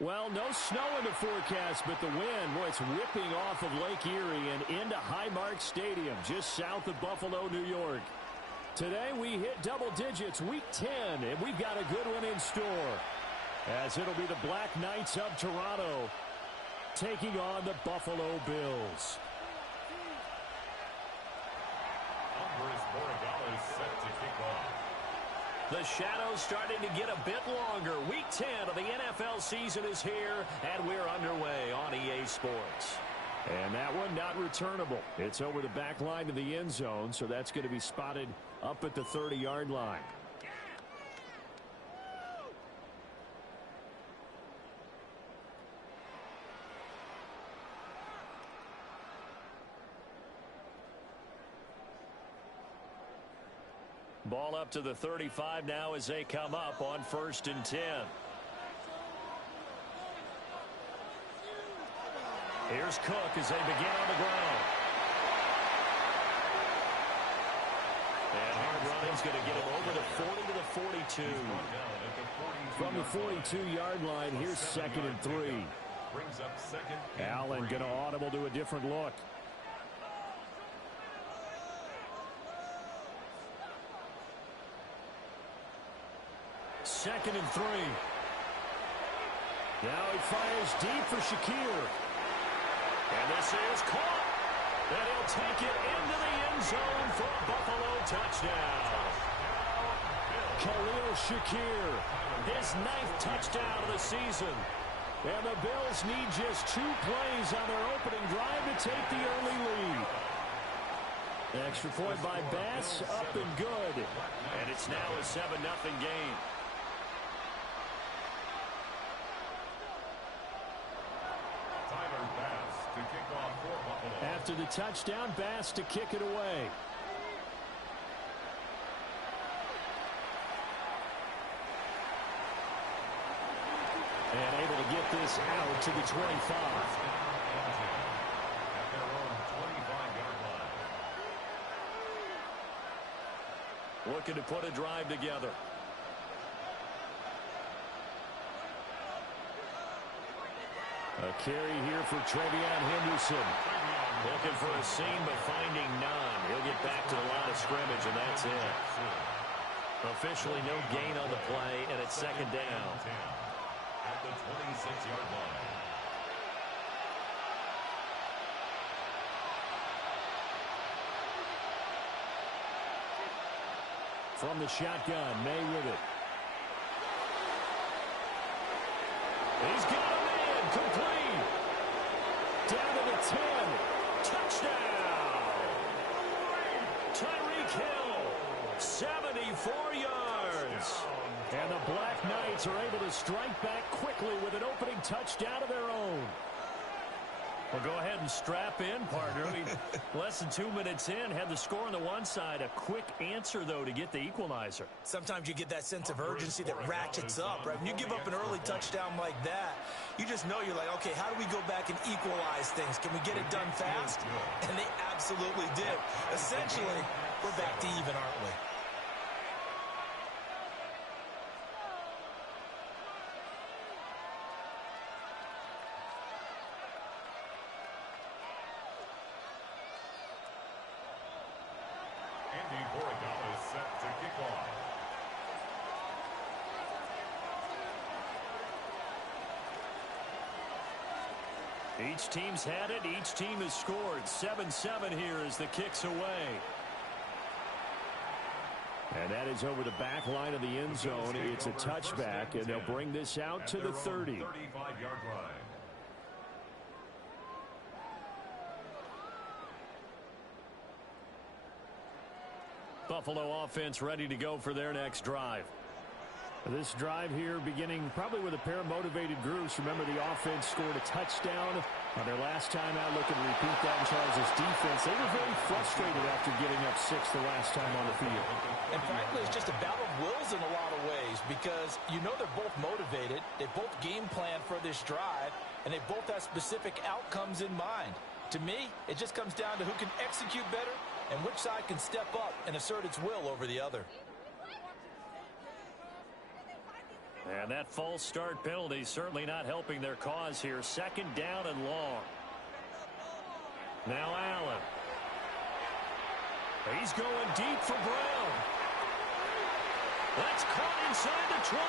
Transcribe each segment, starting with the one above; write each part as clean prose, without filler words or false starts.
Well, no snow in the forecast, but the wind, boy, it's whipping off of Lake Erie and into Highmark Stadium, just south of Buffalo, New York. Today we hit double digits, week 10, and we've got a good one in store, as it'll be the Black Knights of Toronto taking on the Buffalo Bills. Andres Borregales set to kick off. The shadows starting to get a bit longer. Week 10 of the NFL season is here, and we're underway on EA Sports. And that one not returnable. It's over the back line of the end zone, so that's going to be spotted up at the 30-yard line. Ball up to the 35 now as they come up on 1st and 10. Here's Cook as they begin on the ground. And hard running's going to get him over the 40 to the 42. From the 42-yard line, here's 2nd and 3. Brings up 2nd and 3. Allen going to audible to a different look. Second and 3. Now he fires deep for Shakir. And this is caught. And he'll take it into the end zone for a Buffalo touchdown. Khalil Shakir, his 9th touchdown of the season. And the Bills need just 2 plays on their opening drive to take the early lead. Extra point by Bass, up and good. And it's now a 7-0 game. To kick off for Buffalo. After the touchdown, Bass to kick it away. And able to get this out to the 25. At their own 25-yard line. Looking to put a drive together. A carry here for Trevion Henderson. Looking for a seam, but finding none. He'll get back to the line of scrimmage, and that's it. Officially no gain on the play, and it's 2nd down. At the 26-yard line. From the shotgun, May with it. He's got him in, complete. Down to the 10. Touchdown. Tyreek Hill, 74 yards. And the Black Knights are able to strike back quickly with an opening touchdown of their own. Well, go ahead and strap in, partner. Less than 2 minutes in, had the score on the one side. A quick answer, though, to get the equalizer. Sometimes you get that sense of urgency that ratchets up, right? When you give up an early touchdown like that, you just know you're like, okay, how do we go back and equalize things? Can we get it done fast? And they absolutely did. Essentially, we're back to even, aren't we? Andy Borregales set to kick off. Each team's had it. Each team has scored. 7-7 here as the kick's away. And that is over the back line of the end zone. It's a touchback, and they'll bring this out to the 30. 35-yard line. Buffalo offense ready to go for their next drive. This drive here beginning probably with a pair of motivated groups. Remember, the offense scored a touchdown on their last time out. Looking to repeat that in Charles' defense. They were very frustrated after giving up 6 the last time on the field. And frankly, it's just a battle of wills in a lot of ways because you know they're both motivated. They both game plan for this drive, and they both have specific outcomes in mind. To me, it just comes down to who can execute better and which side can step up and assert its will over the other. And that false start penalty certainly not helping their cause here. Second down and long. Now Allen. He's going deep for Brown. That's caught inside the 20.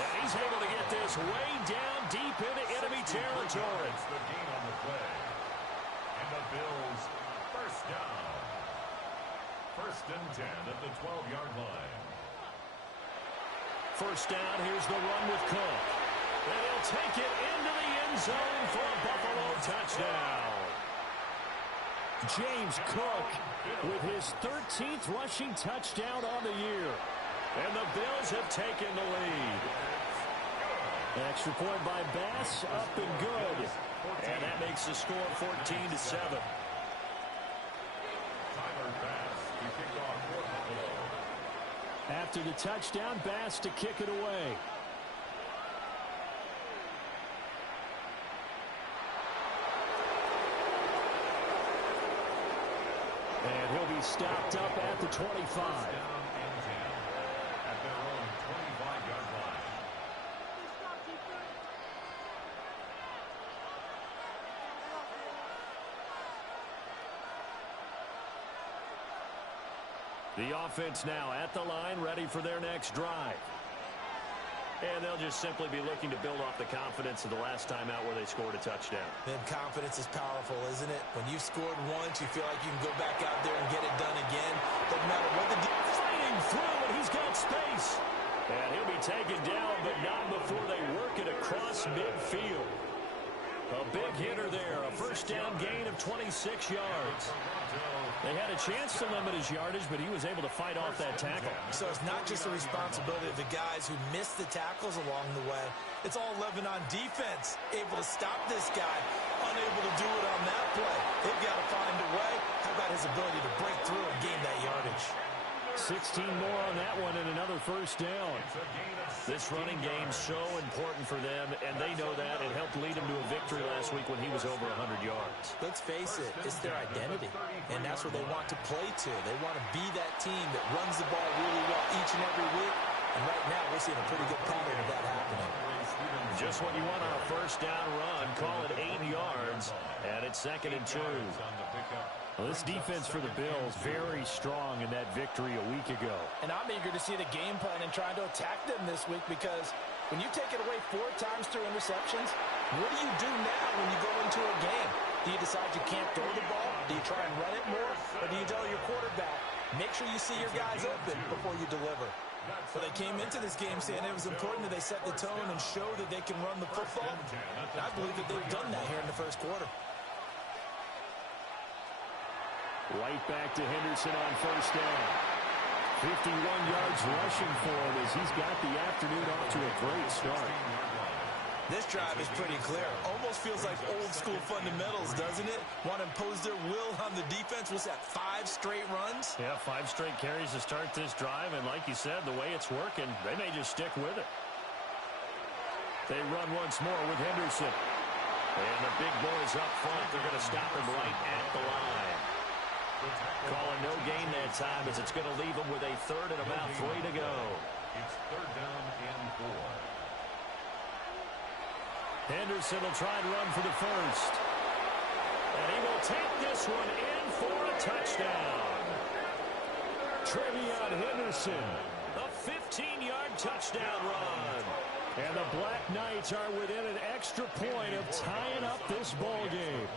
And he's able to get this way down deep into enemy territory. The gain on the play. And the Bills first down. First and 10 at the 12-yard line. First down, here's the run with Cook. And he'll take it into the end zone for a Buffalo touchdown. James Cook with his 13th rushing touchdown on the year. And the Bills have taken the lead. An extra point by Bass, up and good. And that makes the score 14-7. Tyler Bass to kick off for Buffalo. After the touchdown, Bass to kick it away. And he'll be stopped up at the 25. At their own 25-yard line. The offense now at the line, ready for their next drive. And they'll just simply be looking to build off the confidence of the last time out where they scored a touchdown. Man, confidence is powerful, isn't it? When you've scored once, you feel like you can go back out there and get it done again. Doesn't matter what the fighting through, and he's got space. And he'll be taken down, but not before they work it across midfield. A big hitter there, a first down gain of 26 yards. They had a chance to limit his yardage, but he was able to fight off that tackle. So it's not just the responsibility of the guys who missed the tackles along the way. It's all living on defense, able to stop this guy, unable to do it on that play. They've got to find a way. How about his ability to break through and gain that yardage? 16 more on that one and another first down. This running game's so important for them, and they know that. It helped lead them to a victory last week when he was over 100 yards. Let's face it, it's their identity, and that's what they want to play to. They want to be that team that runs the ball really well each and every week, and right now we're seeing a pretty good pattern of that happening. Just what you want on a first down run. Call it 8 yards, and it's 2nd and 2. Well, this defense for the Bills very strong in that victory a week ago. And I'm eager to see the game plan and trying to attack them this week, because when you take it away 4 times through interceptions, what do you do now when you go into a game? Do you decide you can't throw the ball? Do you try and run it more? Or do you tell your quarterback, make sure you see your guys open before you deliver? Well, they came into this game saying it was important that they set the tone and show that they can run the football. And I believe that they've done that here in the first quarter. Right back to Henderson on first down. 51 yards rushing for him as he's got the afternoon off to a great start. This drive is pretty clear. Almost feels like old school fundamentals, doesn't it? Want to impose their will on the defense. What's that, 5 straight runs? Yeah, 5 straight carries to start this drive, and like you said, the way it's working, they may just stick with it. They run once more with Henderson. And the big boys up front, they're going to stop him right at the line. Calling no gain that time as it's going to leave him with a 3rd and about 3 to go. It's 3rd down and 4. Henderson will try and run for the first. And he will take this one in for a touchdown. Trevion Henderson, a 15-yard touchdown run. And the Black Knights are within an extra point of tying up this ball game.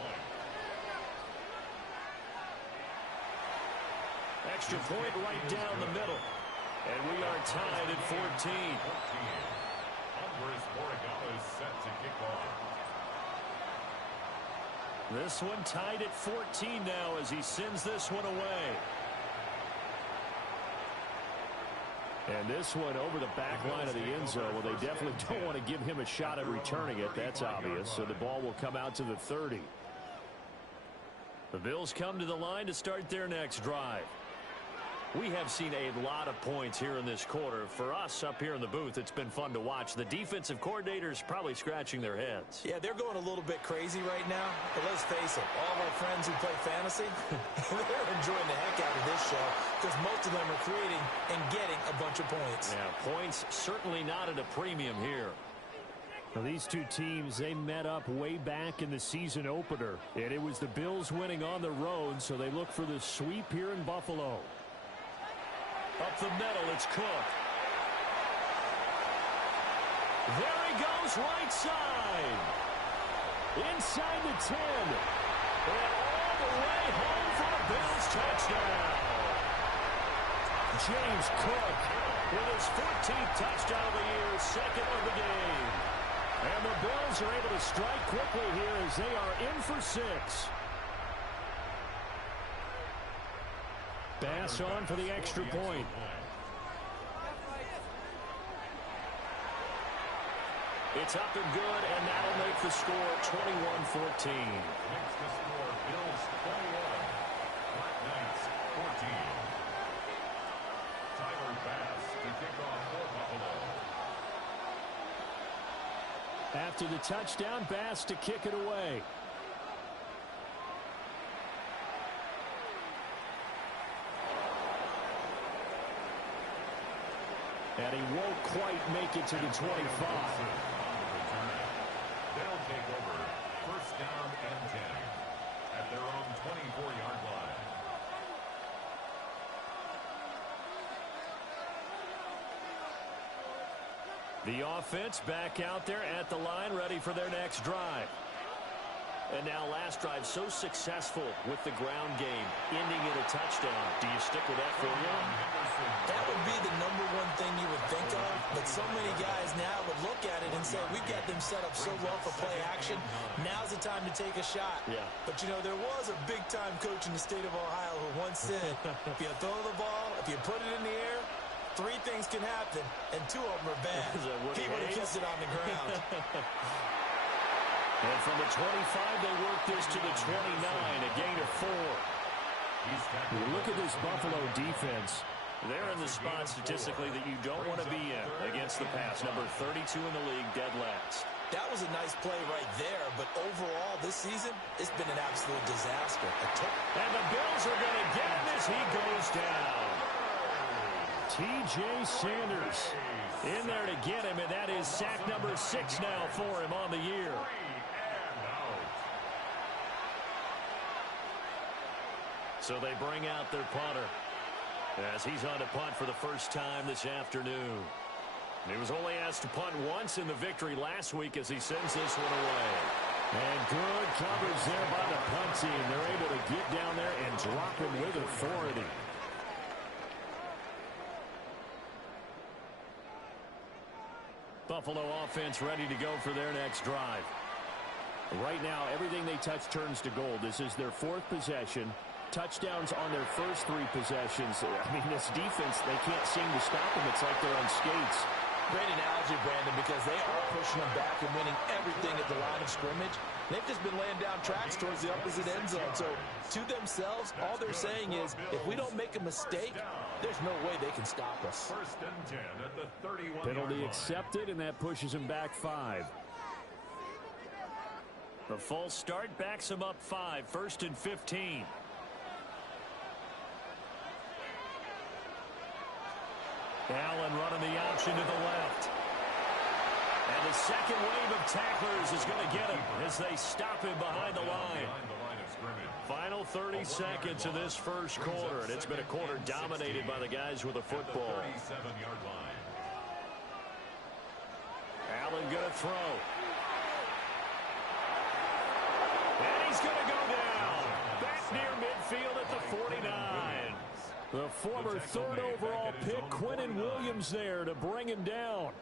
Extra point right down the middle. And we are tied at 14. Andres Borregales is set to kick off. This one tied at 14 now as he sends this one away. And this one over the back line of the end zone. Well, they definitely don't want to give him a shot at returning it. That's obvious. So the ball will come out to the 30. The Bills come to the line to start their next drive. We have seen a lot of points here in this quarter. For us up here in the booth, it's been fun to watch. The defensive coordinators probably scratching their heads. Yeah, they're going a little bit crazy right now. But let's face it, all of our friends who play fantasy, they're enjoying the heck out of this show because most of them are creating and getting a bunch of points. Yeah, points certainly not at a premium here. Well, these two teams, they met up way back in the season opener. And it was the Bills winning on the road, so they look for the sweep here in Buffalo. Up the middle, it's Cook. There he goes, right side. Inside the 10. And all the way home for a Bills touchdown. James Cook with his 14th touchdown of the year, second of the game. And the Bills are able to strike quickly here as they are in for 6. Bass on for the extra point. It's up and good, and that'll make the score 21-14. Makes the score Bills 21, Black Knights 14. Tyler Bass to kick off for Buffalo. After the touchdown, Bass to kick it away. And he won't quite make it to the 25. They'll take over first down and 10 at their own 24-yard line. The offense back out there at the line, ready for their next drive. And now last drive so successful with the ground game, ending in a touchdown. Do you stick with that formula? That would be the #1 thing you would think of, but so many guys now would look at it and say, we've got them set up so well for play action. Now's the time to take a shot. Yeah. But, you know, there was a big-time coach in the state of Ohio who once said, if you throw the ball, if you put it in the air, 3 things can happen, and 2 of them are bad. He would have kept it on the ground. And from the 25, they work this to the 29, a gain of 4. Look at this Buffalo defense. They're in the spot statistically that you don't want to be in against the pass. Number 32 in the league, dead last. That was a nice play right there, but overall this season, it's been an absolute disaster. And the Bills are going to get him as he goes down. T.J. Sanders in there to get him, and that is sack number 6 now for him on the year. So they bring out their punter as he's on to punt for the first time this afternoon. He was only asked to punt once in the victory last week as he sends this one away. And good coverage there by the punt team. They're able to get down there and drop him with authority. Buffalo offense ready to go for their next drive. Right now, everything they touch turns to gold. This is their 4th possession. Touchdowns on their first 3 possessions. I mean, this defense, they can't seem to stop them. It's like they're on skates. Great analogy, Brandon, because they are pushing them back and winning everything at the line of scrimmage. They've just been laying down tracks towards the opposite end zone. So, to themselves, all they're saying is, if we don't make a mistake, there's no way they can stop us. First and 10 at the 31-yard Penalty line. accepted, and that pushes him back 5. The false start backs him up 5, first and 15. Allen running the option to the left. And the second wave of tacklers is going to get him as they stop him behind the line. Final 30 seconds of this first quarter, and it's been a quarter dominated by the guys with the football. Allen going to throw. And he's going to go down. Back near midfield at the 49. The former 3rd overall pick, Quinnen Williams, there to bring him down.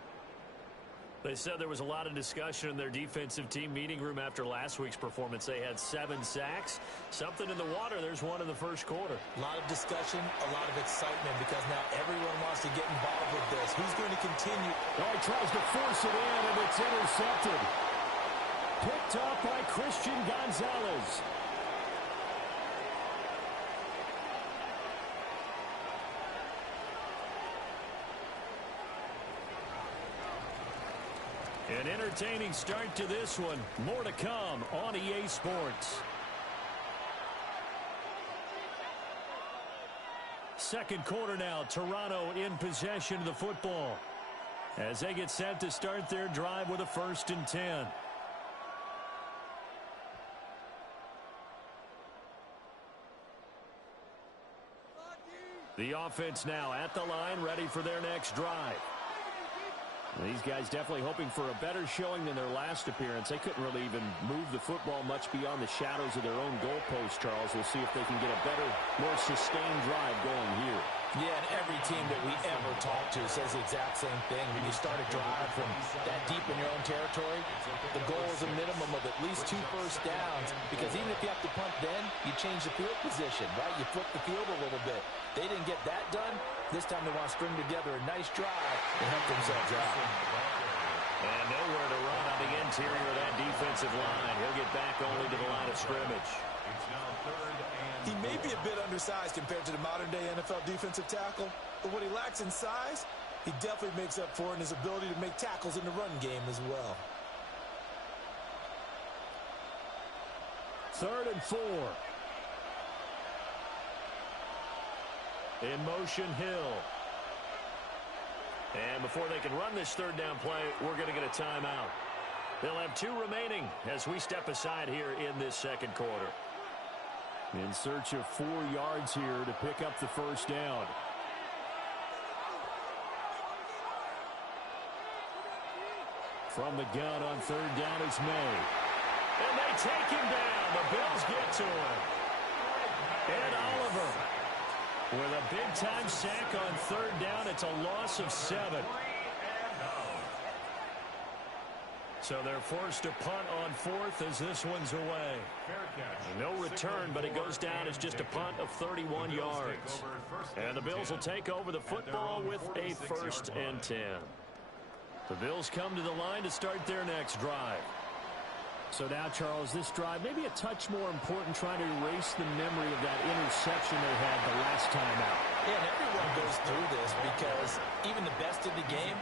They said there was a lot of discussion in their defensive team meeting room after last week's performance. They had 7 sacks. Something in the water. There's one in the first quarter. A lot of discussion, a lot of excitement, because now everyone wants to get involved with this. Who's going to continue? Oh, he tries to force it in, and it's intercepted. Picked up by Christian Gonzalez. 3 An entertaining start to this one. More to come on EA Sports. Second quarter now. Toronto in possession of the football as they get set to start their drive with a 1st and 10. The offense now at the line, ready for their next drive. These guys definitely hoping for a better showing than their last appearance. They couldn't really even move the football much beyond the shadows of their own goalpost, Charles. We'll see if they can get a better, more sustained drive going here. Yeah, and every team that we ever talk to says the exact same thing. When you start a drive from that deep in your own territory, the goal is a minimum of at least 2 first downs, because even if you have to punt then, you change the field position, right? You flip the field a little bit. They didn't get that done. This time they want to string together a nice drive and help themselves out. And nowhere to run on the interior of that defensive line. He'll get back only to the line of scrimmage. It's now 3rd and He may be a bit undersized compared to the modern-day NFL defensive tackle, but what he lacks in size, he definitely makes up for in his ability to make tackles in the run game as well. 3rd and 4. In motion, Hill. And before they can run this 3rd down play, we're going to get a timeout. They'll have 2 remaining as we step aside here in this second quarter. In search of 4 yards here to pick up the 1st down. From the gun on 3rd down is May. And they take him down. The Bills get to him. And Oliver with a big-time sack on 3rd down. It's a loss of 7. So they're forced to punt on 4th as this one's away. No return, but it goes down as just a punt of 31 yards. And the Bills will take over the football with a 1st and 10. The Bills come to the line to start their next drive. So now, Charles, this drive maybe a touch more important, trying to erase the memory of that interception they had the last time out. Yeah, and everyone goes through this because even the best of the game,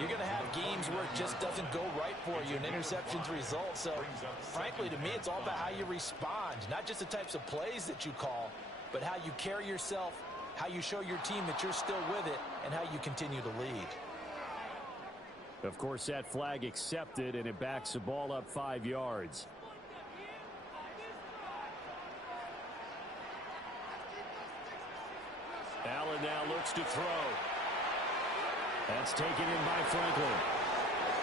you're going to have games where it just doesn't go right for you, and interceptions result. So, frankly, to me, it's all about how you respond, not just the types of plays that you call, but how you carry yourself, how you show your team that you're still with it, and how you continue to lead. Of course, that flag accepted, and it backs the ball up 5 yards. Allen now looks to throw. That's taken in by Franklin.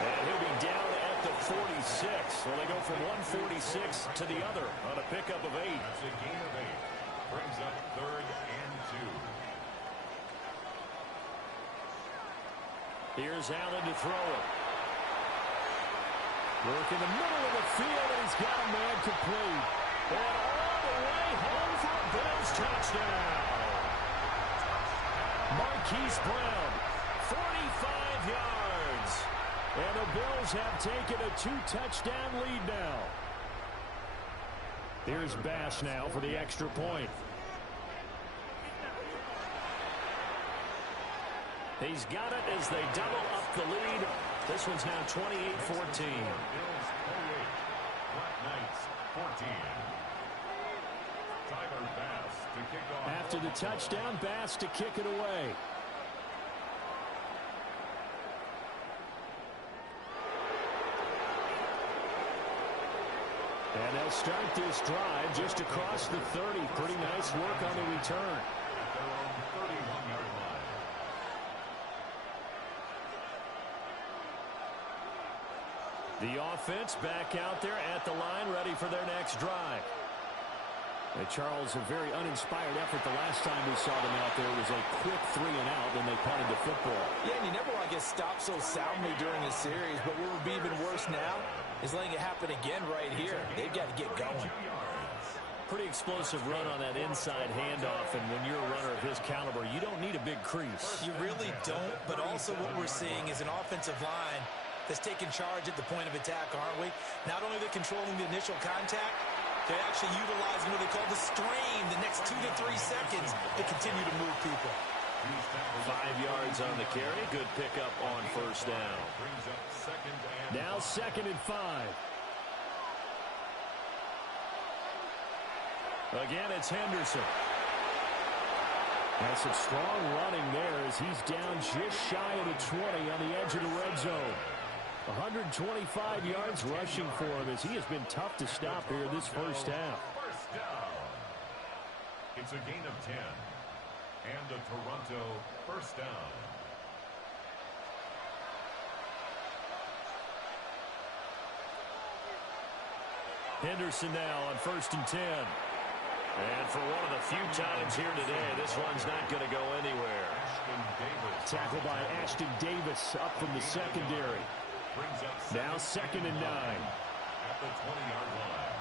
And he'll be down at the 46. So they go from 146 to the other on a pickup of 8. That's a gain of 8. Brings up 3rd and 2. Here's Allen to throw it. Work in the middle of the field, and he's got a man complete. And all the way home for a Bills touchdown. Marquise Brown, 45 yards. And the Bills have taken a 2-touchdown lead now. Here's Bass now for the extra point. He's got it as they double up the lead. This one's now 28-14. Bills 28, Black Knights 14. Tyler Bass to kick off. After the touchdown, Bass to kick it away. And they'll start this drive just across the 30. Pretty nice work on the return. At their own 31-yard line. The offense back out there at the line, ready for their next drive. Charles, a very uninspired effort the last time we saw them out there. It was a quick 3 and out, then they punted the football. Yeah, and you never want to get stopped so soundly during a series, but what would be even worse now is letting it happen again right here. They've got to get going. Pretty explosive run on that inside handoff, and when you're a runner of his caliber, you don't need a big crease. You really don't, but also what we're seeing is an offensive line that's taking charge at the point of attack, aren't we? Not only are they controlling the initial contact, they're actually utilizing what they call the strain, the next 2 to 3 seconds, to continue to move people. 5 yards on the carry. Good pickup on first down. Now 2nd and 5. Again, it's Henderson. And some strong running there as he's down just shy of the 20 on the edge of the red zone. 125 yards rushing for him as he has been tough to stop here this first half. First down. It's a gain of 10. And a Toronto first down. Henderson now on 1st and 10. And for one of the few times here today, this one's not going to go anywhere. Tackled by Ashton Davis up from the secondary. Now 2nd and 9. At the 20-yard line.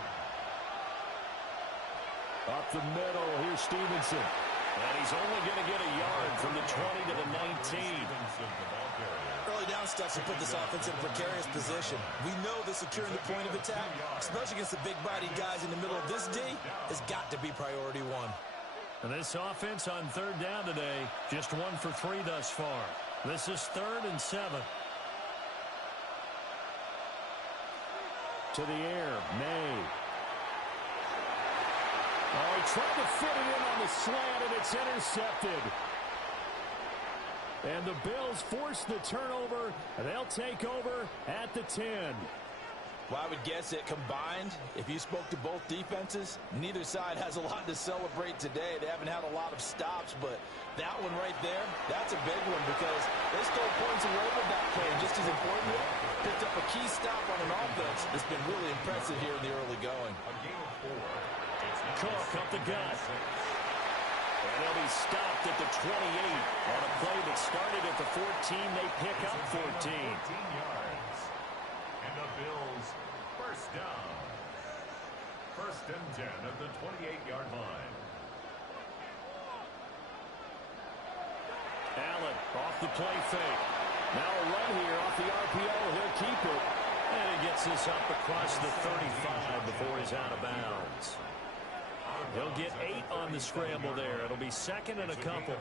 Up the middle, here's Stevenson. And he's only going to get a yard from the 20 to the 19. Early down steps will put this offense in a precarious position. We know that securing the point of attack, especially against the big-bodied guys in the middle of this D, has got to be priority one. And this offense on 3rd down today, just 1 for 3 thus far. This is 3rd and 7. To the air, May. Oh, he tried to fit it in on the slant, and it's intercepted. And the Bills force the turnover, and they'll take over at the 10. Well, I would guess that combined, if you spoke to both defenses, neither side has a lot to celebrate today. They haven't had a lot of stops, but that one right there, that's a big one because they stole points away with that play. And just as important, picked up a key stop on an offense that's been really impressive here in the early going. A game of 4. Cook up the gut. And they'll be stopped at the 28 on a play that started at the 14. They pick up 14. 14 yards. And the Bills first down. 1st and 10 at the 28-yard line. Allen off the play fake. Now a run here off the RPO. He'll keep it. And he gets this up across the 35 before he's out of bounds. He'll get 8 on the scramble there. It'll be 2nd and a couple.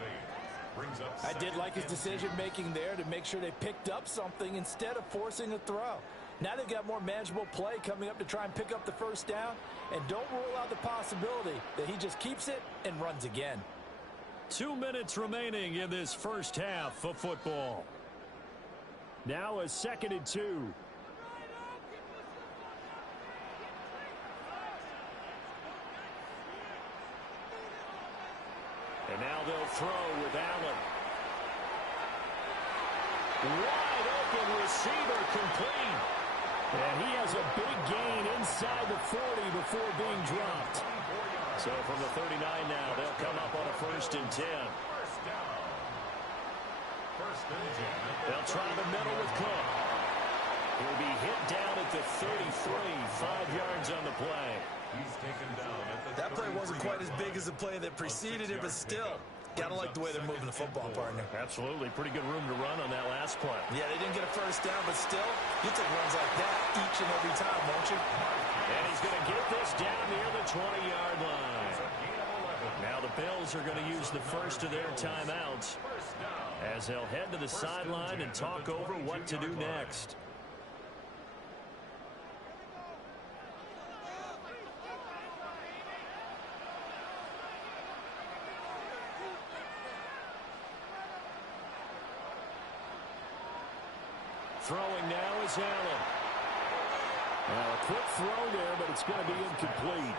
I did like his decision-making there to make sure they picked up something instead of forcing a throw. Now they've got more manageable play coming up to try and pick up the first down. And don't rule out the possibility that he just keeps it and runs again. 2 minutes remaining in this first half of football. Now a 2nd and 2. And now they'll throw with Allen. Wide open receiver complete. And he has a big gain inside the 40 before being dropped. So from the 39 now, they'll come up on a 1st and 10. They'll try the middle with Cook. He'll be hit down at the 33, 5 yards on the play. He's taken down at the That play wasn't quite as big as the play that preceded it, but still, gotta like the way they're moving the football, partner. Absolutely. Pretty good room to run on that last play. Yeah, they didn't get a first down, but still, you take runs like that each and every time, won't you? And he's going to get this down near the 20-yard line. Now the Bills are going to use the first of their timeouts as they'll head to the sideline and talk over what to do next. Throwing now is Allen. Now a quick throw there, but it's going to be incomplete.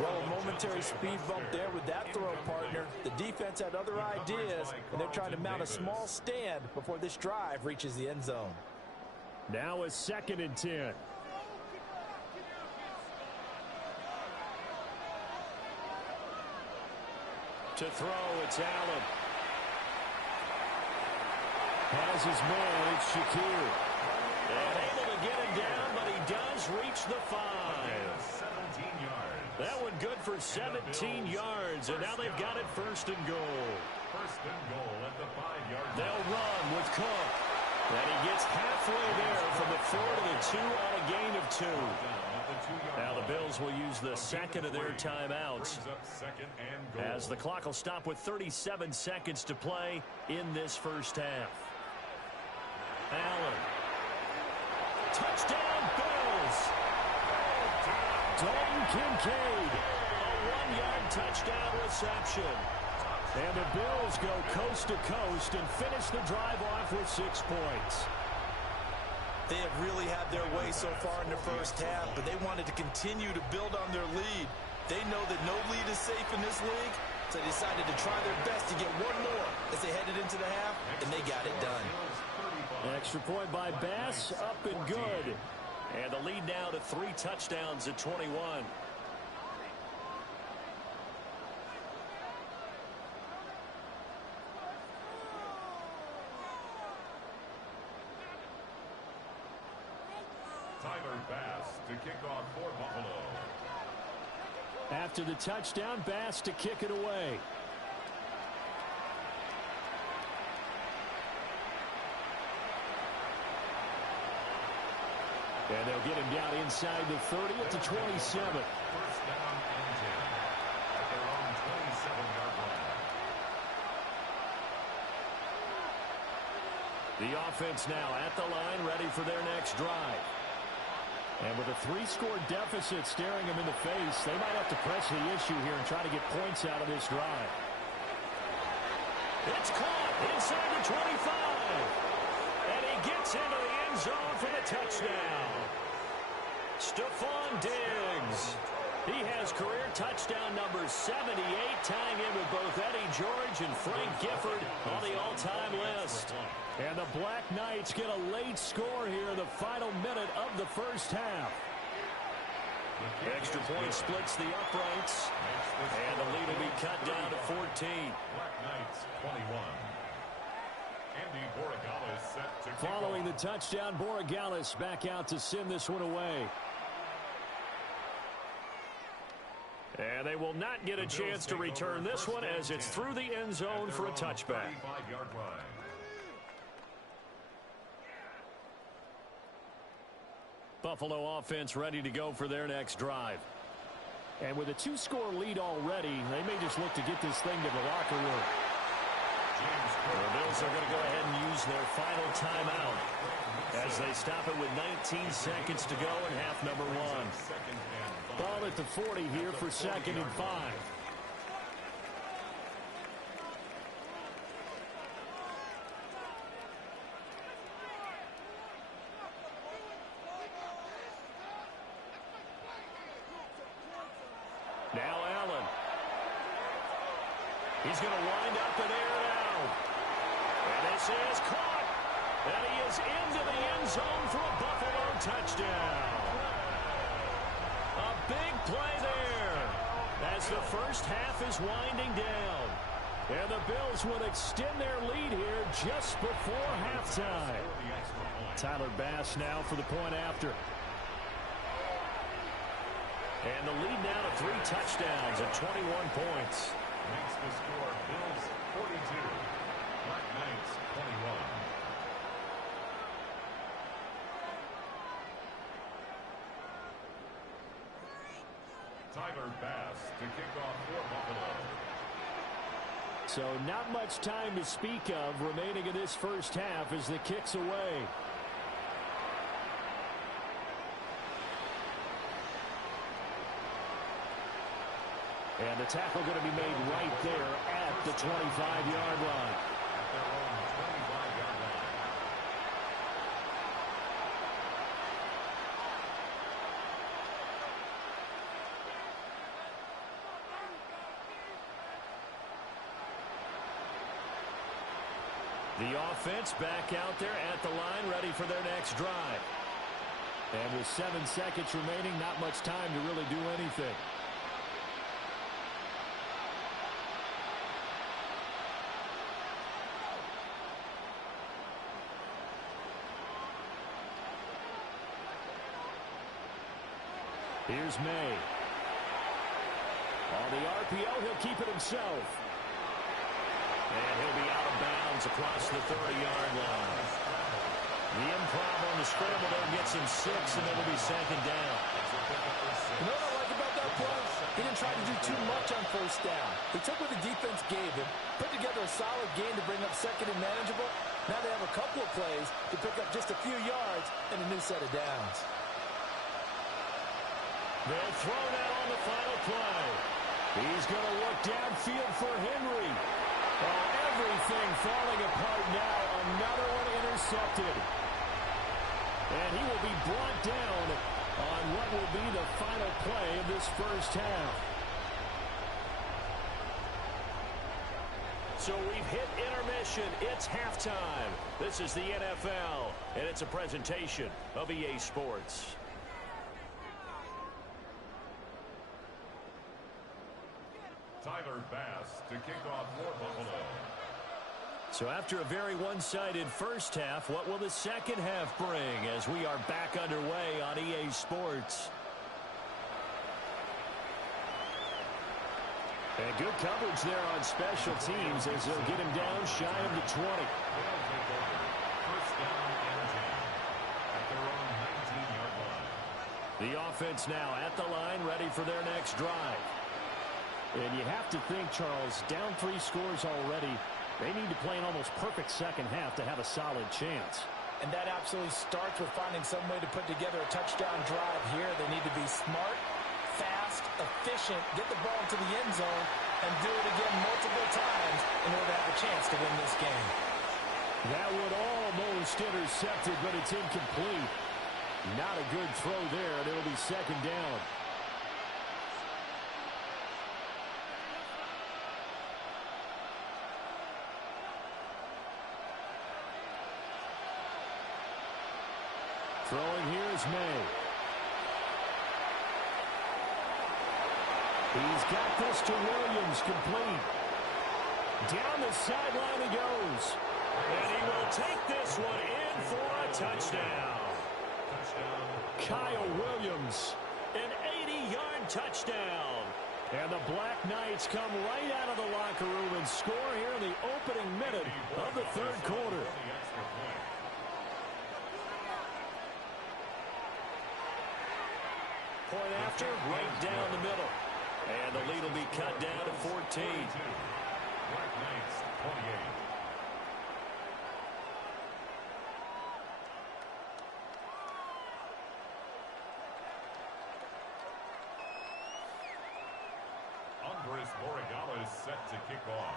Well, a momentary speed bump there with that throw, partner. The defense had other ideas, and they're trying to mount a small stand before this drive reaches the end zone. Now a 2nd and 10. To throw, it's Allen. Has his man, it's Shakir. And able to get him down, but he does reach the 5. 17 yards. That one good for 17 yards, and now they've got it 1st and goal. 1st and goal at the 5-yard line. They'll run with Cook. And he gets halfway there from the 4 to the 2 on a gain of 2. Now the The Bills will use the second of their timeouts, as the clock will stop with 37 seconds to play in this first half. Allen. Touchdown, Bills. Dalton Kincaid. A 1-yard touchdown reception. And the Bills go coast to coast and finish the drive off with 6 points. They have really had their way so far in the first half, but they wanted to continue to build on their lead. They know that no lead is safe in this league, so they decided to try their best to get one more as they headed into the half, and they got it done. Extra point by Bass, up and good. And the lead now to 3 touchdowns at 21. Tyler Bass to kick off for Buffalo. After the touchdown, Bass to kick it away. And they'll get him down inside the 30 at the 27. First down and 10 at their own 27-yard line. The offense now at the line, ready for their next drive. And with a 3-score deficit staring them in the face, they might have to press the issue here and try to get points out of this drive. It's caught inside the 25. And he gets into the end zone for the touchdown. Stephon Diggs. He has career touchdown number 78, tying in with both Eddie George and Frank Gifford on the all-time list. And the Black Knights get a late score here in the final minute of the first half. Extra point splits the uprights, and the lead will be cut down to 14. Black Knights 21. Andy Borregales set to kick Following the off. touchdown, Borregales back out to send this one away. And they will not get a chance to return this one as it's through the end zone for a touchback. 35-yard line. Buffalo offense ready to go for their next drive. And with a 2-score lead already, they may just look to get this thing to the locker room. The Bills are going to go ahead and use their final timeout as they stop it with 19 seconds to go in half number 1. Ball at the 40 here for 2nd and 5. Now Allen. He's going to wind up and air it out. And this is caught. And he is into the end zone for a Buffalo touchdown. A big play there as the first half is winding down. And the Bills would extend their lead here just before halftime. Tyler Bass now for the point after. And the lead now to 3 touchdowns at 21 points. Makes the score Bills 42. Black Knights 21. Tyler Bass to kick off for Buffalo. So not much time to speak of remaining in this first half as the kick's away. And the tackle going to be made right there at the 25-yard line. At their own 25-yard line. The offense back out there at the line, ready for their next drive. And with 7 seconds remaining, not much time to really do anything. Here's May. On the RPO, he'll keep it himself. And he'll be out of bounds across the 30-yard line. The improv on the scramble there gets him 6, and it'll be second down. You know what I like about that play? He didn't try to do too much on first down. He took what the defense gave him, put together a solid game to bring up second and manageable. Now they have a couple of plays to pick up just a few yards and a new set of downs. They'll throw now on the final play. He's going to look downfield for Henry. Oh, everything falling apart now. Another one intercepted. And he will be brought down on what will be the final play of this first half. So we've hit intermission. It's halftime. This is the NFL, and it's a presentation of EA Sports. Tyler Bass to kick off for Buffalo. So after a very one-sided first half, what will the second half bring as we are back underway on EA Sports? And good coverage there on special teams as they'll get him down shy of the 20. First down and 10 at their own 19-yard line. The offense now at the line, ready for their next drive. And you have to think, Charles, down 3 scores already. They need to play an almost perfect second half to have a solid chance. And that absolutely starts with finding some way to put together a touchdown drive here. They need to be smart, fast, efficient, get the ball to the end zone, and do it again multiple times in order to have a chance to win this game. That would almost intercepted, but it's incomplete. Not a good throw there, and it'll be second down. Throwing here is May. He's got this to Williams, complete. Down the sideline he goes. And he will take this one in for a touchdown. Kyle Williams, an 80-yard touchdown. And the Black Knights come right out of the locker room and score here in the opening minute of the third quarter. Point after, right down the middle. And the lead will be cut down to 14. Black Knights, 28. Andres Borregales set to kick off.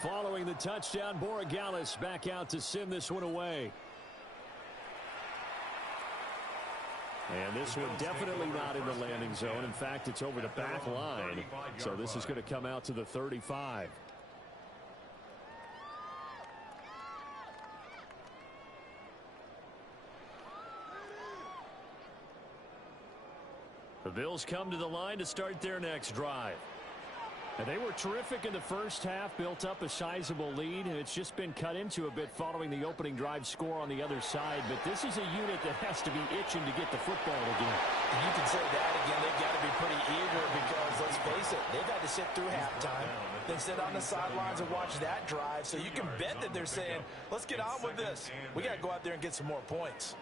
Following the touchdown, Borregales back out to send this one away. And this one definitely not in the landing zone. In fact, it's over the back line. So this is going to come out to the 35. The Bills come to the line to start their next drive. And they were terrific in the first half, built up a sizable lead, and it's just been cut into a bit following the opening drive score on the other side. But this is a unit that has to be itching to get the football again. And you can say that again. They've got to be pretty eager because, let's face it, they've had to sit through halftime, then sit on the sidelines and watch that drive. So you can bet that they're saying, let's get on with this. We got to go out there and get some more points.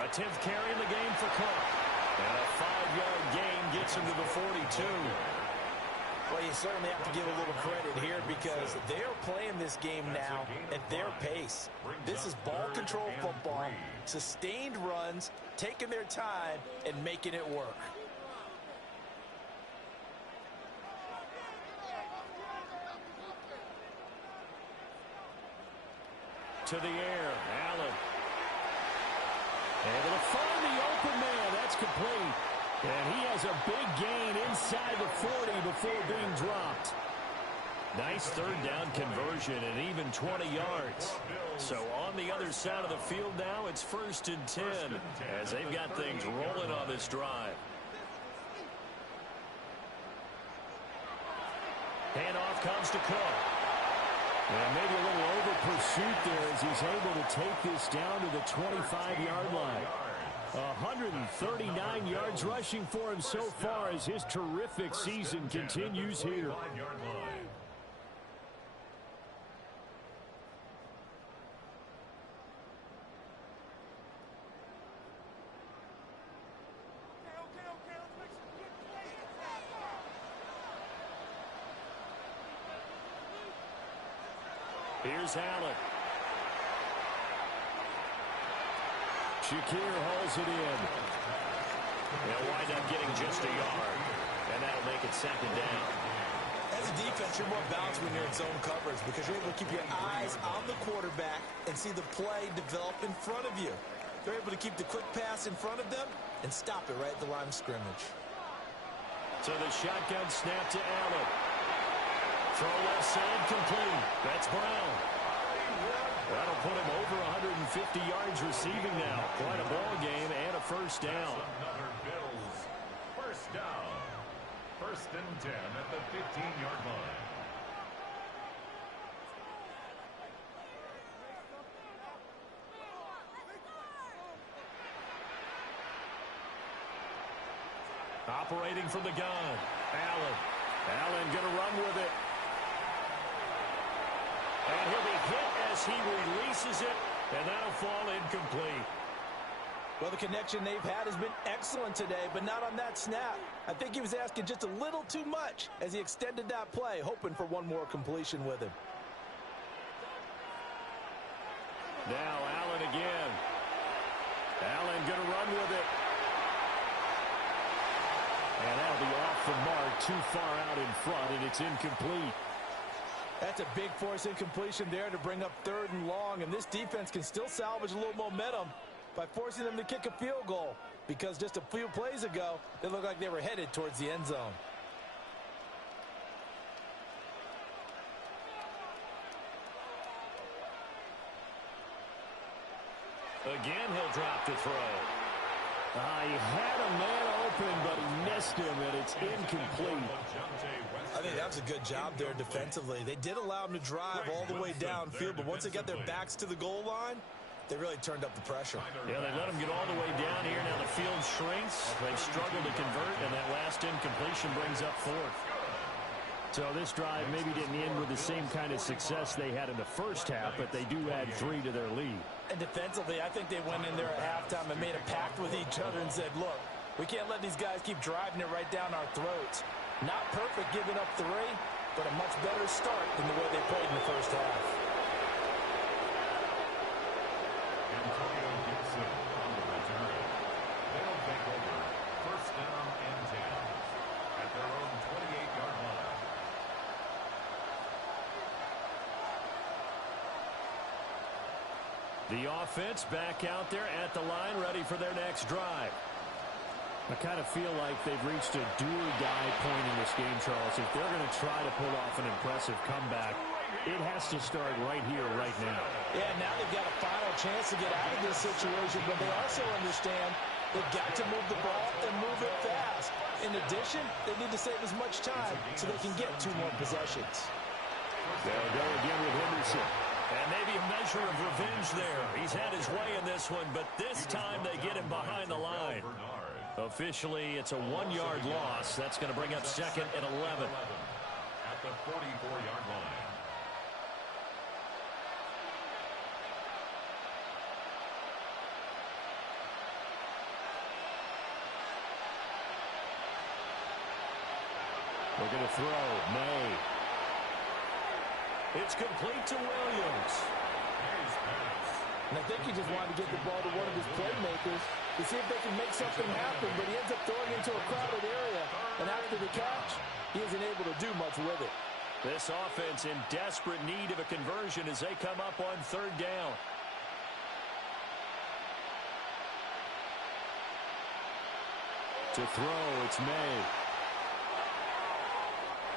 A 10th carry in the game for Cook. And a 5-yard gain gets him to the 42. Well, you certainly have to give a little credit here because they're playing this game now at their pace. This is ball control football, sustained runs, taking their time, and making it work. To the air, Allen. Able to find the open man. That's complete. And he has a big gain inside the 40 before being dropped. Nice third down conversion and even 20 yards. So on the other side of the field now, it's 1st and 10 as they've got things rolling on this drive. Handoff comes to Cook. And maybe a little over pursuit there as he's able to take this down to the 25-yard line. 139 yards rushing for him so far as his terrific season continues here. Here's Allen. Shakir hauls it in. They'll wind up getting just a yard, and that'll make it second down. As a defense, you're more balanced when you're in zone coverage because you're able to keep your eyes on the quarterback and see the play develop in front of you. They're able to keep the quick pass in front of them and stop it right at the line of scrimmage. So the shotgun snap to Allen. Throw left side complete. That's Brown. That'll put him over 150 yards receiving now. Quite a ball game and a first down. Another Bills first down. First and 10 at the 15-yard line. Operating from the gun. Allen going to run with it. And he'll be hit as he releases it, and that'll fall incomplete. Well, the connection they've had has been excellent today, but not on that snap. I think he was asking just a little too much as he extended that play, hoping for one more completion with him. Now Allen again. Allen going to run with it. And that'll be off the mark, too far out in front, and it's incomplete. That's a big force incompletion there to bring up 3rd and long, and this defense can still salvage a little momentum by forcing them to kick a field goal because just a few plays ago, they looked like they were headed towards the end zone. Again, he'll drop the throw. He had a man open, but he missed him, and it's incomplete. I think that was a good job there defensively. They did allow him to drive all the way downfield, but once they got their backs to the goal line, they really turned up the pressure. Yeah, they let him get all the way down here. Now the field shrinks. They've struggled to convert, and that last incompletion brings up 4th. So this drive maybe didn't end with the same kind of success they had in the first half, but they do add 3 to their lead. And defensively, I think they went in there at halftime and made a pact with each other and said, look, we can't let these guys keep driving it right down our throats. Not perfect giving up 3, but a much better start than the way they played in the first half. Antonio Gibson on the return. They'll take over first down and 10 at their own 28-yard line. The offense back out there at the line, ready for their next drive. I kind of feel like they've reached a do-or-die point in this game, Charles. If they're going to try to pull off an impressive comeback, it has to start right here, right now. Yeah, now they've got a final chance to get out of this situation, but they also understand they've got to move the ball and move it fast. In addition, they need to save as much time so they can get 2 more possessions. They'll go again with Henderson. And maybe a measure of revenge there. He's had his way in this one, but this time they get him behind the line. Officially, it's a 1-yard loss. That's going to bring up 2nd and 11. At the 44-yard line. We're going to throw. May. It's complete to Williams. And I think he just wanted to get the ball to one of his playmakers to see if they can make something happen, but he ends up throwing into a crowded area. And after the catch, he isn't able to do much with it. This offense in desperate need of a conversion as they come up on 3rd down. To throw, it's May.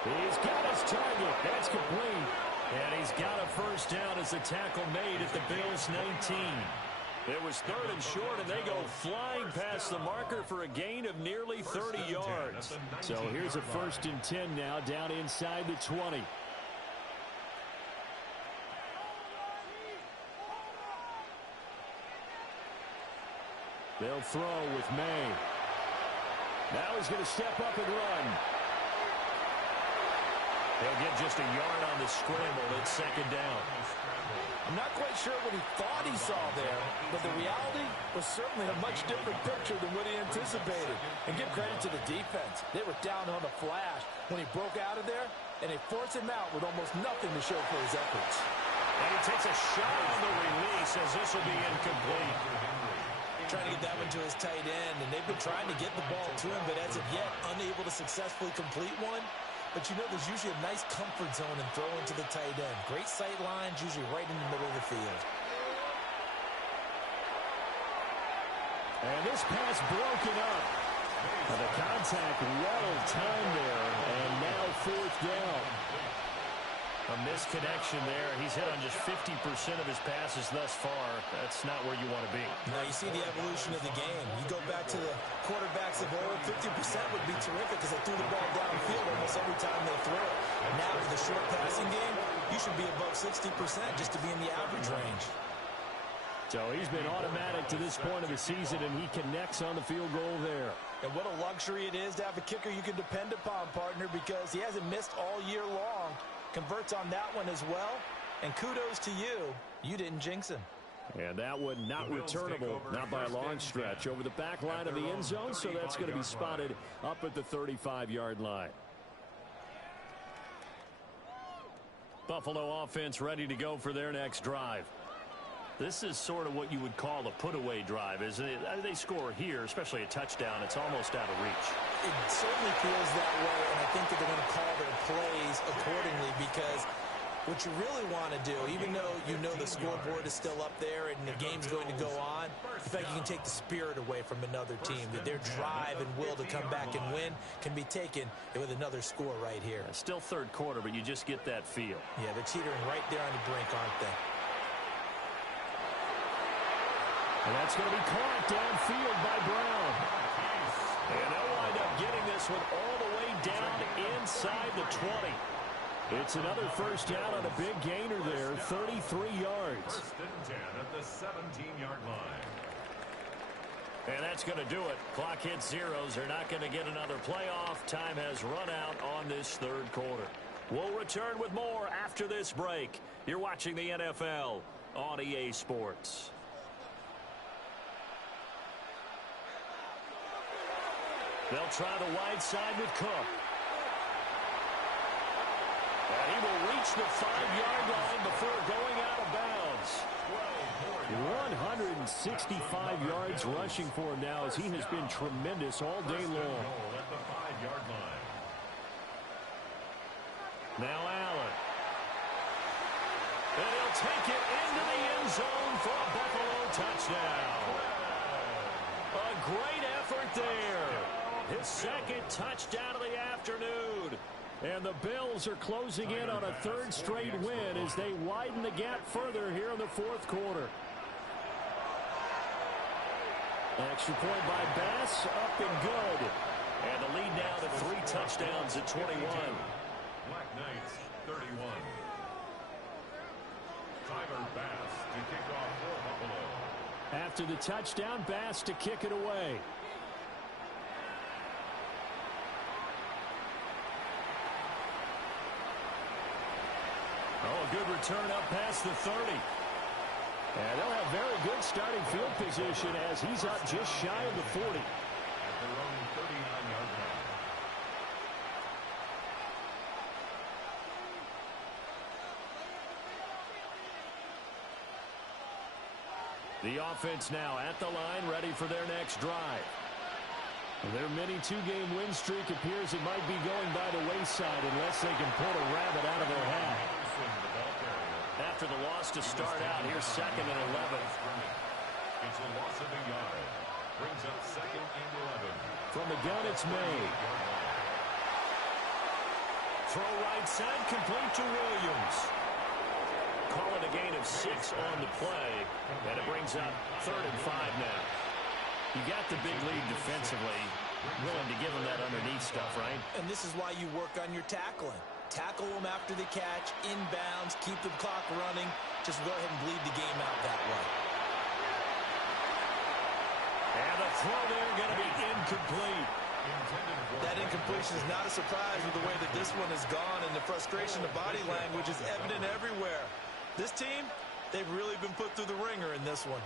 He's got his target. That's complete. And he's got a first down as the tackle made at the Bills' 19. It was 3rd and short, and they go flying past the marker for a gain of nearly 30 yards. So here's a 1st and 10 now, down inside the 20. They'll throw with May. Now he's going to step up and run. He'll get just a yard on the scramble. It's second down. I'm not quite sure what he thought he saw there, but the reality was certainly a much different picture than what he anticipated. And give credit to the defense. They were down on the flash when he broke out of there, and they forced him out with almost nothing to show for his efforts. And he takes a shot on the release as this will be incomplete. Trying to get that one to his tight end, and they've been trying to get the ball to him, but as of yet, unable to successfully complete one. But you know there's usually a nice comfort zone in throwing to the tight end. Great sight lines, usually right in the middle of the field. And this pass broken up. And the contact well timed there, and now fourth down. A misconnection there. He's hit on just 50% of his passes thus far. That's not where you want to be. Now you see the evolution of the game. You go back to the quarterbacks of old, 50% would be terrific because they threw the ball downfield almost every time they throw it. Now with the short passing game, you should be above 60% just to be in the average range. So he's been automatic to this point of the season, and he connects on the field goal there. And what a luxury it is to have a kicker you can depend upon, partner, because he hasn't missed all year long. Converts on that one as well. And kudos to you. You didn't jinx him. And that one not returnable, not by a long stretch, over the back line of the end zone, so that's going to be spotted up at the 35-yard line. Buffalo offense ready to go for their next drive. This is sort of what you would call a put-away drive, isn't it? They score here, especially a touchdown. It's almost out of reach. It certainly feels that way, and I think that they're going to call their plays accordingly because what you really want to do, even though you know the scoreboard is still up there and the game's going to go on, the fact you can take the spirit away from another team, that their drive and will to come back and win can be taken with another score right here. Still third quarter, but you just get that feel. Yeah, they're teetering right there on the brink, aren't they? And that's going to be caught downfield by Brown. And they'll wind up getting this one all the way down inside the 20. It's another first down on a big gainer there, 33 yards. First and 10 at the 17-yard line. And that's going to do it. Clock hits zeros. They're not going to get another playoff. Time has run out on this third quarter. We'll return with more after this break. You're watching the NFL on EA Sports. They'll try the wide side with Cook. And he will reach the 5-yard line before going out of bounds. 165 yards rushing for him now as he has been tremendous all day long. At the 5-yard line. Now Allen. And he'll take it into the end zone for a Buffalo touchdown. A great effort there. His second touchdown of the afternoon. And the Bills are closing in on a third straight win as they widen the gap further here in the fourth quarter. Extra point by Bass, up and good. And the lead now to 3 touchdowns at 21. Black Knights, 31. Tyler Bass to kick off for Buffalo. After the touchdown, Bass to kick it away. Oh, a good return up past the 30. And they'll have very good starting field position as he's up just shy of the 40. At their own 39-yard line. The offense now at the line, ready for their next drive. Their mini 2-game win streak appears it might be going by the wayside unless they can pull a rabbit out of their hat. After the loss to start out, here's 2nd and 11. It's a loss of a yard. Brings up 2nd and 11. From the gun, it's May. Throw right side, complete to Williams. Call it a gain of 6 on the play, and it brings up 3rd and 5 now. You got the big lead defensively, willing to give them that underneath stuff, right? And this is why you work on your tackling. Tackle them after the catch, inbounds, keep the clock running. Just go ahead and bleed the game out that way. And throw there going to be incomplete. That incompletion is not a surprise with the way that this one has gone, and the frustration, the body language is evident everywhere. This team, they've really been put through the ringer in this one.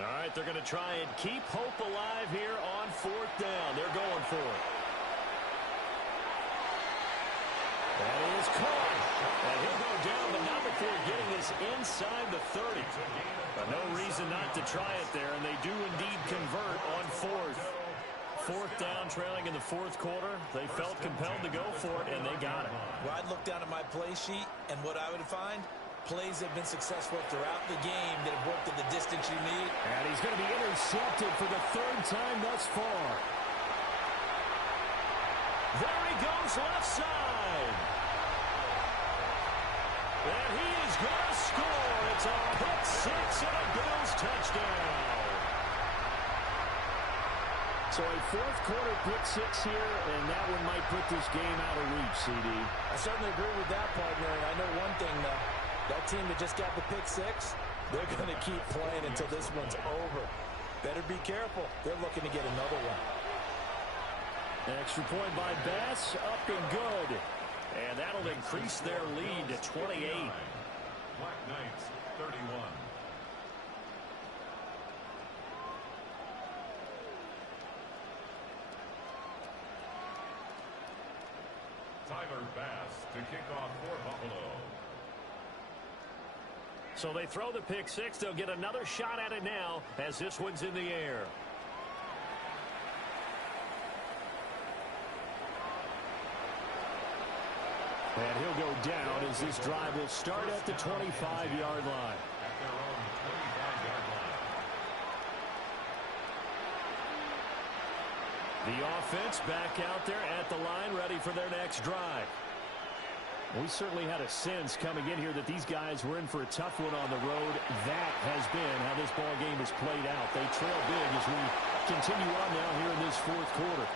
All right, they're going to try and keep hope alive here on 4th down. They're going for it. That is caught. And he'll go down, but not before getting this inside the 30. But no reason not to try it there, and they do indeed convert on 4th. 4th down, trailing in the 4th quarter. They felt compelled to go for it, and they got it. Well, I'd look down at my play sheet, and what I would find, plays have been successful throughout the game that have worked at the distance you need. And he's going to be intercepted for the 3rd time thus far. There he goes left side. And he is going to score. It's a pick six and a Bills touchdown. So a 4th quarter pick six here, and that one might put this game out of reach, CD. I certainly agree with that, partner. And I know one thing, though. That team that just got the pick six, they're going to keep playing until this one's over. Better be careful. They're looking to get another one. Extra point by Bass, up and good. And that'll increase their lead to 28. Black Knights, 31. Tyler Bass to kick off for Buffalo. So they throw the pick six. They'll get another shot at it now as this one's in the air. And he'll go down as this drive will start at the 25-yard line. At their own 25-yard line. The offense back out there at the line, ready for their next drive. We certainly had a sense coming in here that these guys were in for a tough one on the road. That has been how this ball game has played out. They trail big as we continue on now here in this 4th quarter.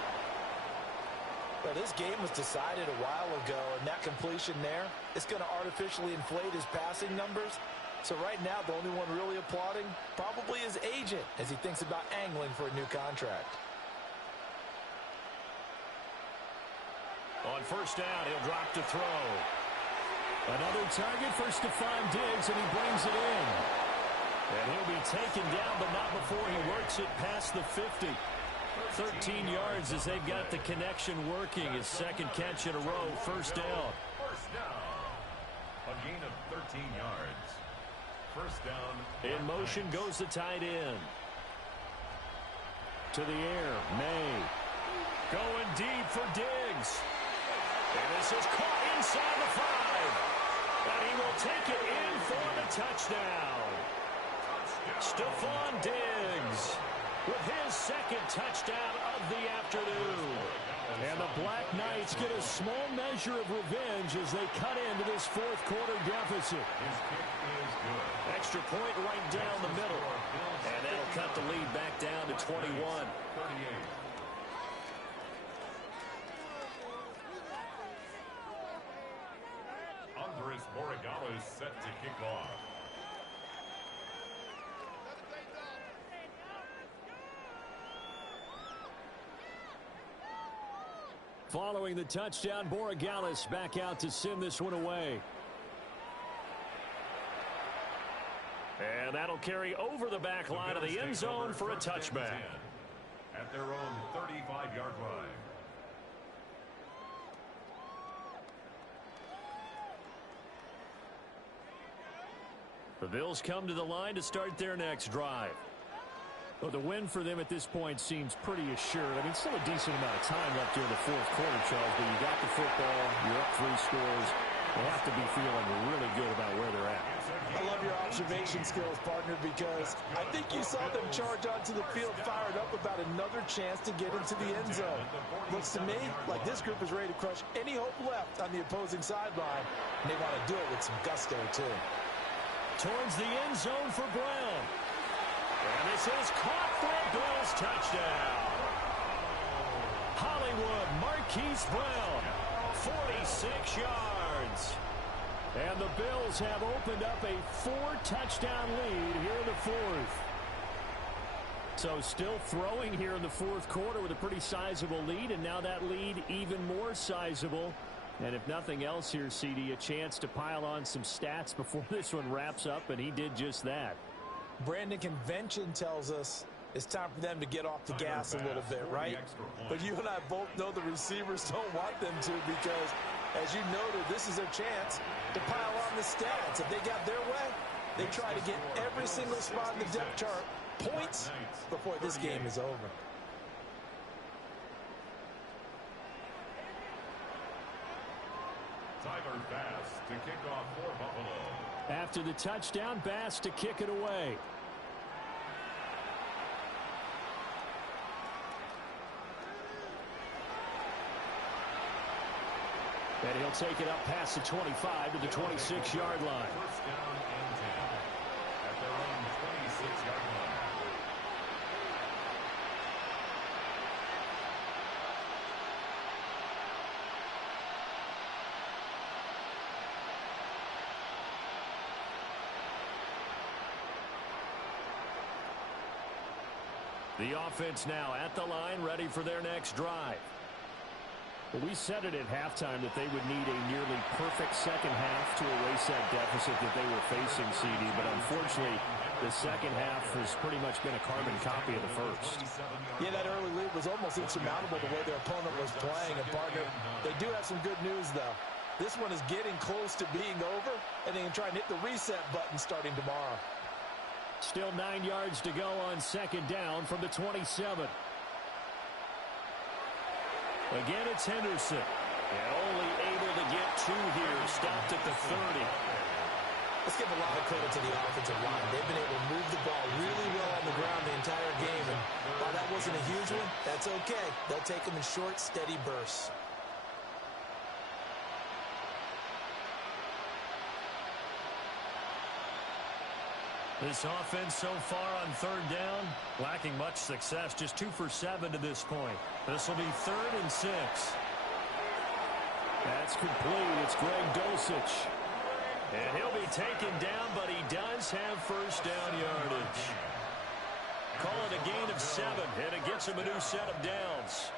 Well, this game was decided a while ago, and that completion there, it's going to artificially inflate his passing numbers. So right now, the only one really applauding probably his agent as he thinks about angling for a new contract. On 1st down, he'll drop to throw. Another target for Stephon Diggs, and he brings it in. And he'll be taken down, but not before he works it past the 50. 13 yards as they've got the connection working. His 2nd catch in a row, 1st down. First down. A gain of 13 yards. 1st down. In motion goes the tight end. To the air, May. Going deep for Diggs. And this is caught inside the 5. And he will take it in for the touchdown. Stephon Diggs with his 2nd touchdown of the afternoon. And the Black Knights get a small measure of revenge as they cut into this 4th quarter deficit. His kick is good. Extra point right down the middle. And that'll cut the lead back down to 21. 38. Andres Borregales is set to kick off. Following the touchdown, Borregales back out to send this one away. And that'll carry over the back line of the end zone for a touchback. At their own 35-yard line. The Bills come to the line to start their next drive. Well, the win for them at this point seems pretty assured. I mean, still a decent amount of time left here in the 4th quarter, Charles, but you got the football, you're up 3 scores. They have to be feeling really good about where they're at. I love your observation skills, partner, because I think you saw them charge onto the field fired up about another chance to get into the end zone. Looks to me like this group is ready to crush any hope left on the opposing sideline, and they want to do it with some gusto, too. Towards the end zone for Brown. And this is caught for a Bills touchdown. Hollywood Marquise Brown, 46 yards. And the Bills have opened up a 4-touchdown lead here in the 4th. So still throwing here in the fourth quarter with a pretty sizable lead, and now that lead even more sizable. And if nothing else here, CD, a chance to pile on some stats before this one wraps up, and he did just that. Brandon, convention tells us it's time for them to get off the gas a little bit, right? But you and I both know the receivers don't want them to, because, as you noted, this is their chance to pile on the stats. If they got their way, they try to get every single spot in the depth chart points before this game is over. Tyler Bass to kick off for Buffalo. After the touchdown, Bass to kick it away. And he'll take it up past the 25 to the 26-yard line. First down and 10 at their own 26-yard line. The offense now at the line, ready for their next drive. Well, we said it at halftime that they would need a nearly perfect second half to erase that deficit that they were facing, CD. But unfortunately, the second half has pretty much been a carbon copy of the first. Yeah, that early lead was almost insurmountable the way their opponent was playing. And, partner, they do have some good news, though. This one is getting close to being over, and they can try and hit the reset button starting tomorrow. Still 9 yards to go on second down from the 27. Again, it's Henderson. And only able to get two here. Stopped at the 30. Let's give a lot of credit to the offensive line. They've been able to move the ball really well on the ground the entire game. And while that wasn't a huge one, that's okay. They'll take them in short, steady bursts. This offense so far on third down, lacking much success. Just 2 for 7 to this point. This will be 3rd and 6. That's complete. It's Greg Dulcich. And he'll be taken down, but he does have first down yardage. Call it a gain of 7, and it gets him a new set of downs.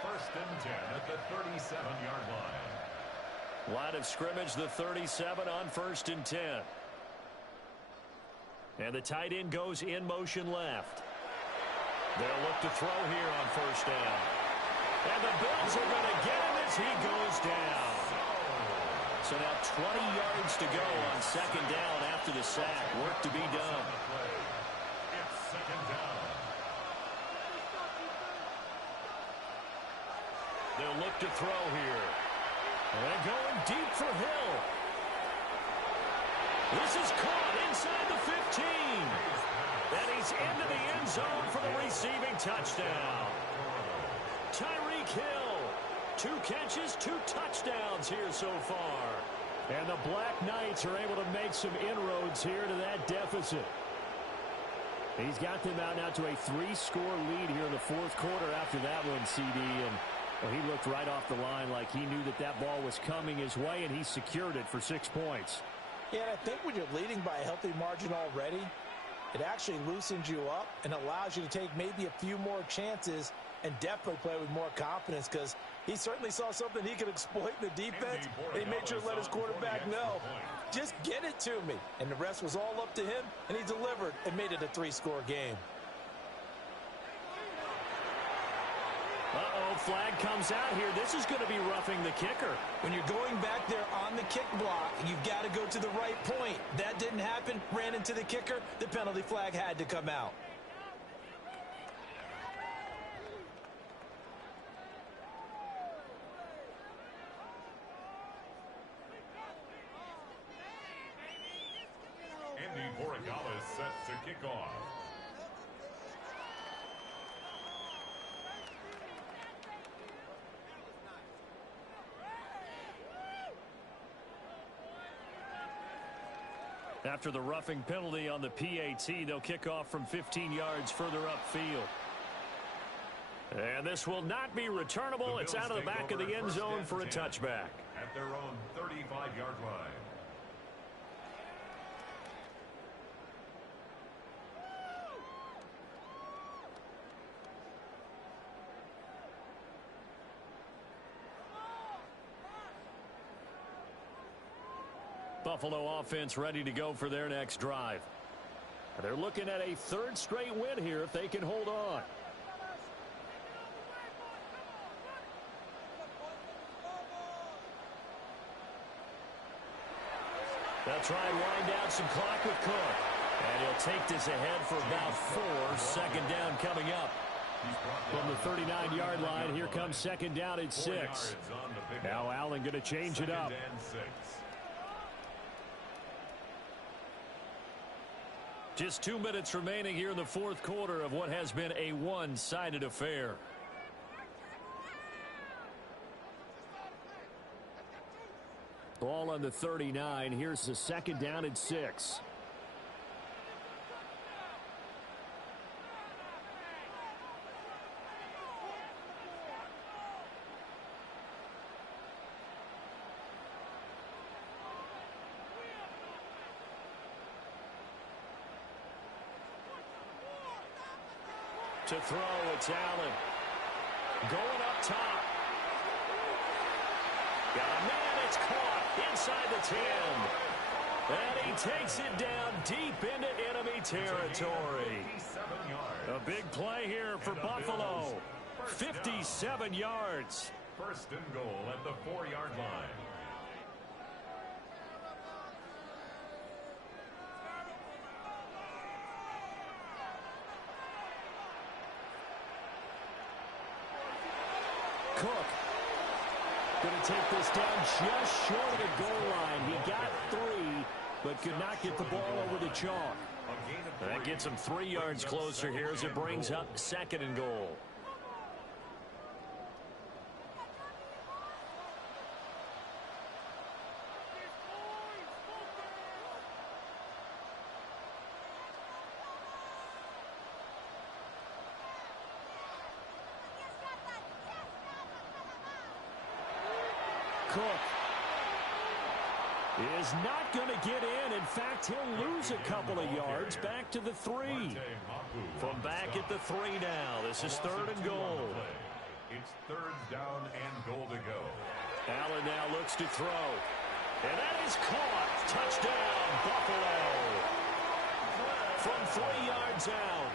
First and 10 at the 37-yard line. Line of scrimmage, the 37 on 1st and 10. And the tight end goes in motion left. They'll look to throw here on first down. And the Bills are going to get him as he goes down. So now 20 yards to go on second down after the sack. Work to be done. It's second down. They'll look to throw here. And going deep for Hill. This is caught inside the 15. And he's into the end zone for the receiving touchdown. Tyreek Hill. 2 catches, 2 touchdowns here so far. And the Black Knights are able to make some inroads here to that deficit. He's got them out now to a 3-score lead here in the fourth quarter after that one, CD. And well, he looked right off the line like he knew that that ball was coming his way, and he secured it for 6 points. Yeah, and I think when you're leading by a healthy margin already, it actually loosens you up and allows you to take maybe a few more chances and definitely play with more confidence, because he certainly saw something he could exploit in the defense. And he made sure to let his quarterback know, just get it to me. And the rest was all up to him, and he delivered and made it a 3-score game. Uh-oh, flag comes out here. This is going to be roughing the kicker. When you're going back there on the kick block, you've got to go to the right point. That didn't happen. Ran into the kicker. The penalty flag had to come out. Andy Borregales set to kick off. After the roughing penalty on the PAT, they'll kick off from 15 yards further upfield. And this will not be returnable. It's out of the back of the end zone for a touchback. At their own 35-yard line. Buffalo offense ready to go for their next drive. They're looking at a third straight win here if they can hold on. They'll try and wind down some clock with Cook. And he'll take this ahead for about 4. Second down coming up. From the 39-yard line, here comes second down at 6. Now Allen going to change it up. Just 2 minutes remaining here in the fourth quarter of what has been a one-sided affair. Ball on the 39. Here's the second down and 6. To throw, it's Allen. Going up top. Got a man, it's caught inside the 10. And he takes it down deep into enemy territory. A big play here for Buffalo. 57 yards. First and goal at the 4-yard line. Cook going to take this down just short of the goal line. He got 3, but could not get the ball over the chalk. That gets him 3 yards closer here as it brings up second and goal. Cook is not going to get in. In fact, he'll lose a couple of yards back to the 3. From back at the 3 now. This is third and goal. It's third down and goal to go. Allen now looks to throw. And that is caught. Touchdown, Buffalo. From 3 yards out.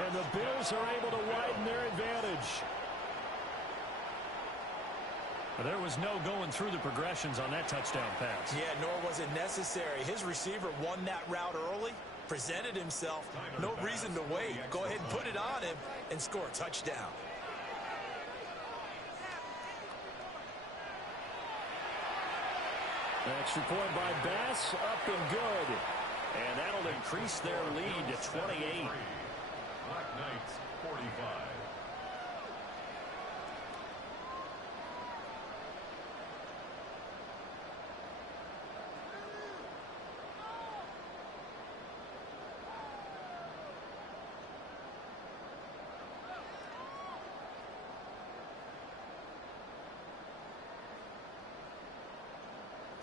And the Bills are able to widen their advantage. There was no going through the progressions on that touchdown pass. Yeah, nor was it necessary. His receiver won that route early, presented himself. No reason to wait. Go ahead and put it on him and score a touchdown. Extra point by Bass, up and good. And that'll increase their lead to 28. Black Knights, 45.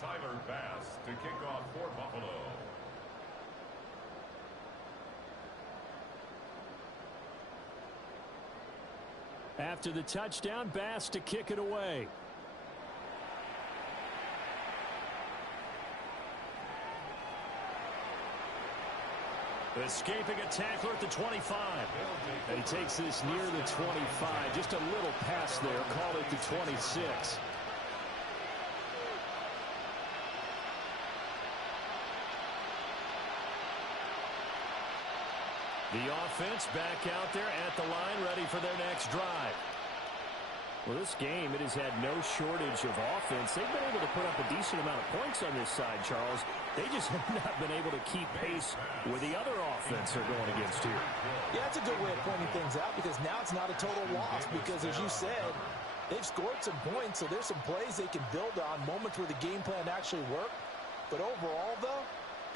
Tyler Bass to kick off for Buffalo. After the touchdown, Bass to kick it away. Escaping a tackler at the 25. And he takes this near the 25. Just a little pass there. Call it the 26. The offense back out there at the line, ready for their next drive. Well, this game, it has had no shortage of offense. They've been able to put up a decent amount of points on this side, Charles. They just have not been able to keep pace with the other offense they're going against here. Yeah, that's a good way of pointing things out because now it's not a total loss because, as you said, they've scored some points, so there's some plays they can build on, moments where the game plan actually worked. But overall, though,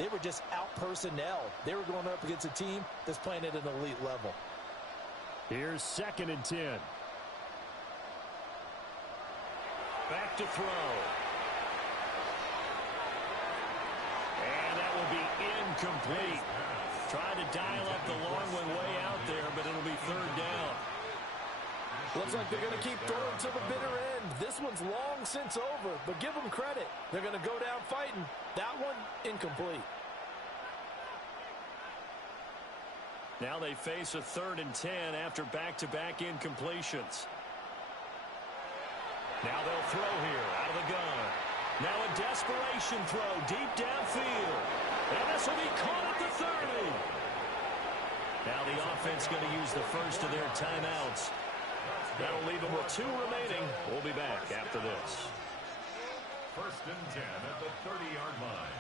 they were just out personnel. They were going up against a team that's playing at an elite level. Here's second and 10. Back to throw. And that will be incomplete. Trying to dial up the long one way out there, but it'll be third down. Looks like like they're going to keep throwing to the bitter end. This one's long since over, but give them credit. They're going to go down fighting. That one, incomplete. Now they face a 3rd and 10 after back-to-back incompletions. Now they'll throw here out of the gun. Now a desperation throw deep downfield. And this will be caught at the 30. Now the offense going to use the first of their timeouts. That'll leave them with 2 remaining. We'll be back after this. 1st and 10 at the 30-yard line.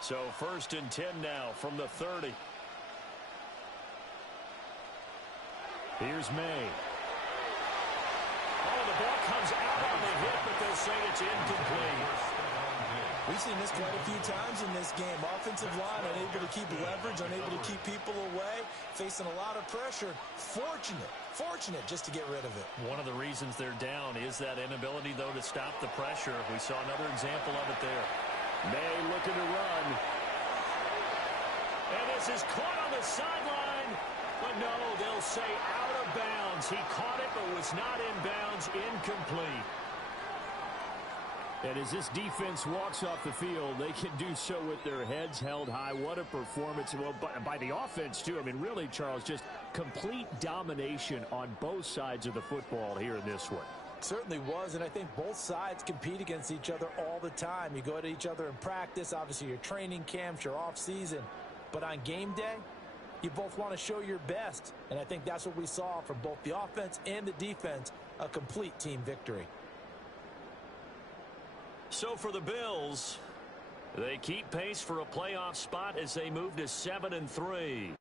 So 1st and 10 now from the 30. Here's May. Oh, the ball comes out on the hit, but they'll say it's incomplete. We've seen this quite a few times in this game. Offensive line unable to keep leverage, unable to keep people away, facing a lot of pressure. Fortunate just to get rid of it. One of the reasons they're down is that inability, though, to stop the pressure. We saw another example of it there. May looking to run. And this is caught on the sideline. But no, they'll say out of bounds. He caught it, but was not in bounds. Incomplete. And as this defense walks off the field, they can do so with their heads held high. What a performance. Well, by the offense, too. I mean, really, Charles, just complete domination on both sides of the football here in this one. Certainly was, and I think both sides compete against each other all the time. You go at each other in practice, obviously your training camps, your off season. But on game day, you both want to show your best. And I think that's what we saw from both the offense and the defense, a complete team victory. So for the Bills, they keep pace for a playoff spot as they move to 7-3.